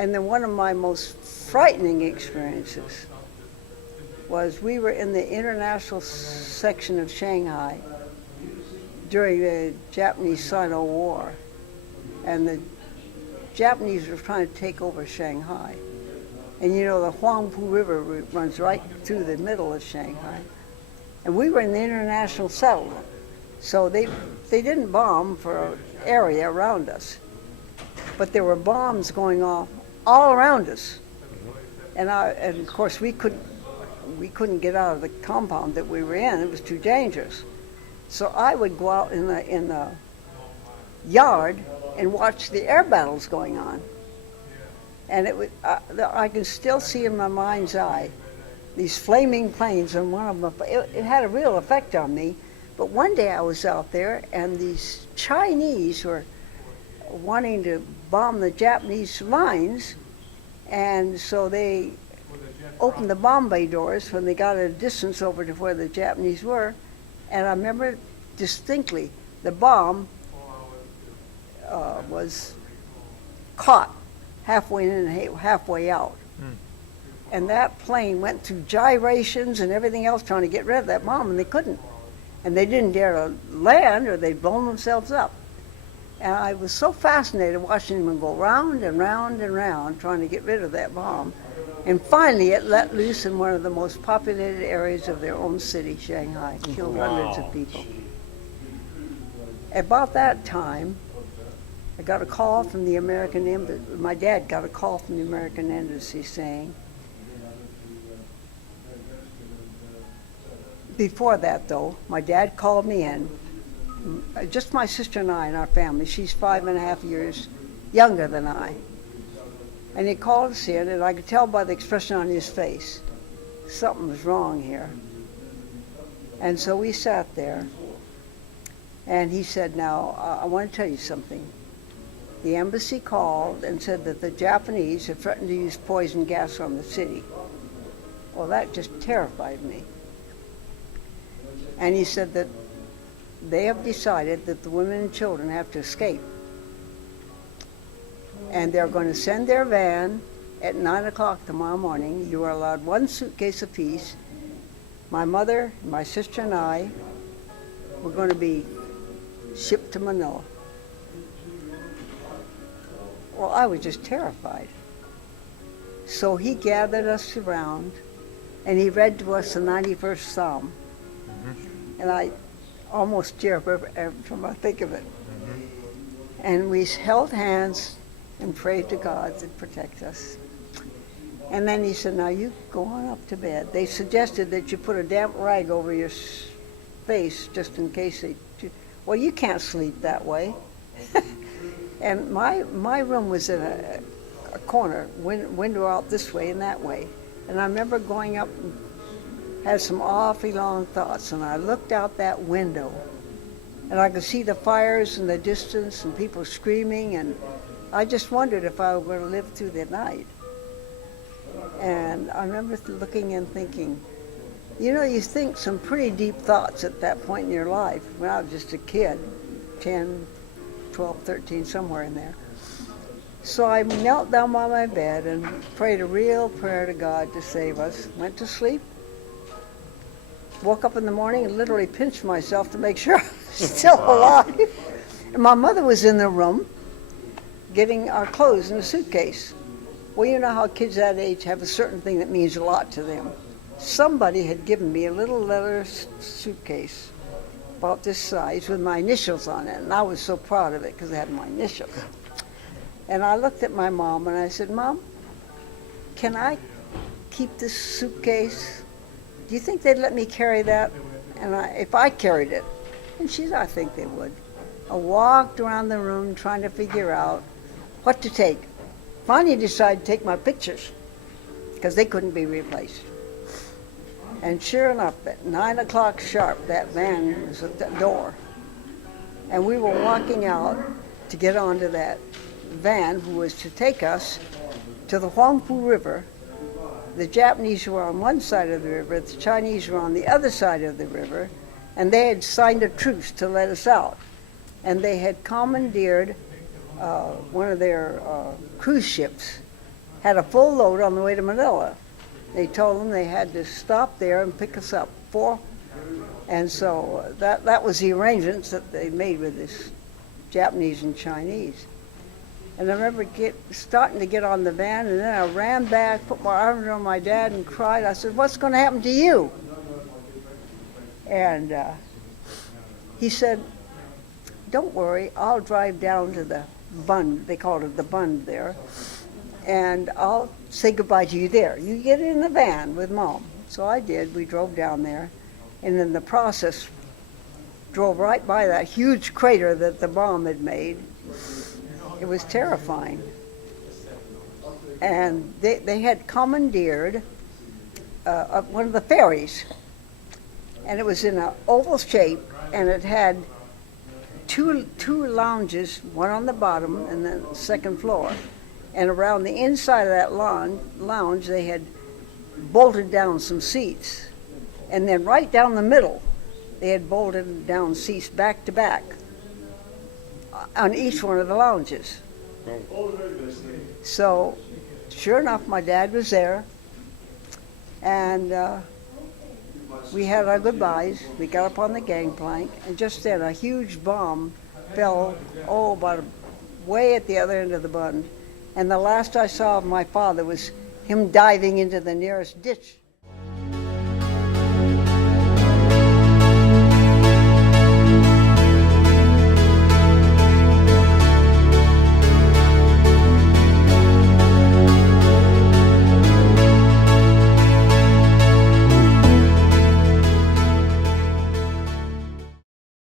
And then one of my most frightening experiences was we were in the international section of Shanghai during the Japanese-Sino War. And the Japanese were trying to take over Shanghai. And you know, the Huangpu River runs right through the middle of Shanghai. And we were in the international settlement. So they didn't bomb for an area around us. But there were bombs going off all around us. And of course we couldn't get out of the compound that we were in. It was too dangerous. So I would go out in the yard and watch the air battles going on. And I can still see in my mind's eye these flaming planes, and one of them, it had a real effect on me. But one day I was out there, and these Chinese were wanting to bomb the Japanese lines, and so they opened the bomb bay doors when they got at a distance over to where the Japanese were. And I remember distinctly the bomb was caught halfway in and halfway out. And that plane went through gyrations and everything else trying to get rid of that bomb, and they couldn't. And they didn't dare to land, or they'd blown themselves up. And I was so fascinated watching them go round and round and round trying to get rid of that bomb. And finally it let loose in one of the most populated areas of their own city, Shanghai, killed hundreds of people. About that time, I got a call from the American Embassy. My dad got a call from the American Embassy saying, before that though, my dad called me in, just my sister and I in our family. She's 5.5 years younger than I. And he called us in, and I could tell by the expression on his face, something was wrong here. And so we sat there, and he said, now, I want to tell you something. The embassy called and said that the Japanese had threatened to use poison gas on the city. Well, that just terrified me. And he said that they have decided that the women and children have to escape. And they're going to send their van at 9 o'clock tomorrow morning. You are allowed one suitcase apiece. My mother, my sister, and I were going to be shipped to Manila. Well, I was just terrified. So he gathered us around, and he read to us the 91st Psalm. And I almost tear up every time I think of it. And we held hands and prayed to God to protect us. And then he said, now you go on up to bed. They suggested that you put a damp rag over your face just in case they... Well, you can't sleep that way. And my room was in a corner, window out this way and that way. And I remember going up and had some awfully long thoughts, and I looked out that window, and I could see the fires in the distance and people screaming, and I just wondered if I were going to live through the night. And I remember looking and thinking, you know, you think some pretty deep thoughts at that point in your life. When I was just a kid, 10, 12, 13, somewhere in there. So I knelt down by my bed and prayed a real prayer to God to save us. Went to sleep. Woke up in the morning and literally pinched myself to make sure I was still alive. And my mother was in the room getting our clothes in a suitcase. Well, you know how kids that age have a certain thing that means a lot to them. Somebody had given me a little leather suitcase about this size with my initials on it, and I was so proud of it because it had my initials. And I looked at my mom and I said, Mom, can I keep this suitcase? Do you think they'd let me carry that? And if I carried it? And she said, I think they would. I walked around the room trying to figure out what to take. Finally decided to take my pictures because they couldn't be replaced. And sure enough, at 9 o'clock sharp, that van was at the door. And we were walking out to get onto that van who was to take us to the Huangpu River. The Japanese were on one side of the river, the Chinese were on the other side of the river, and they had signed a truce to let us out. And they had commandeered one of their cruise ships had a full load on the way to Manila. They told them they had to stop there and pick us up. And so that was the arrangements that they made with this Japanese and Chinese. And I remember starting to get on the van, and then I ran back, put my arms around my dad and cried. I said, "What's going to happen to you?" And he said, "Don't worry, I'll drive down to the Bund," they called it the Bund there, "and I'll say goodbye to you there. You get in the van with Mom." So I did. We drove down there, and in the process, drove right by that huge crater that the bomb had made. It was terrifying. And they had commandeered one of the ferries, and it was in an oval shape, and it had two lounges, one on the bottom and then the second floor. And around the inside of that lounge, they had bolted down some seats. And then right down the middle, they had bolted down seats back to back on each one of the lounges. So, sure enough, my dad was there, and we had our goodbyes. We got up on the gangplank, and just then a huge bomb fell, about way at the other end of the Bund. And the last I saw of my father was him diving into the nearest ditch.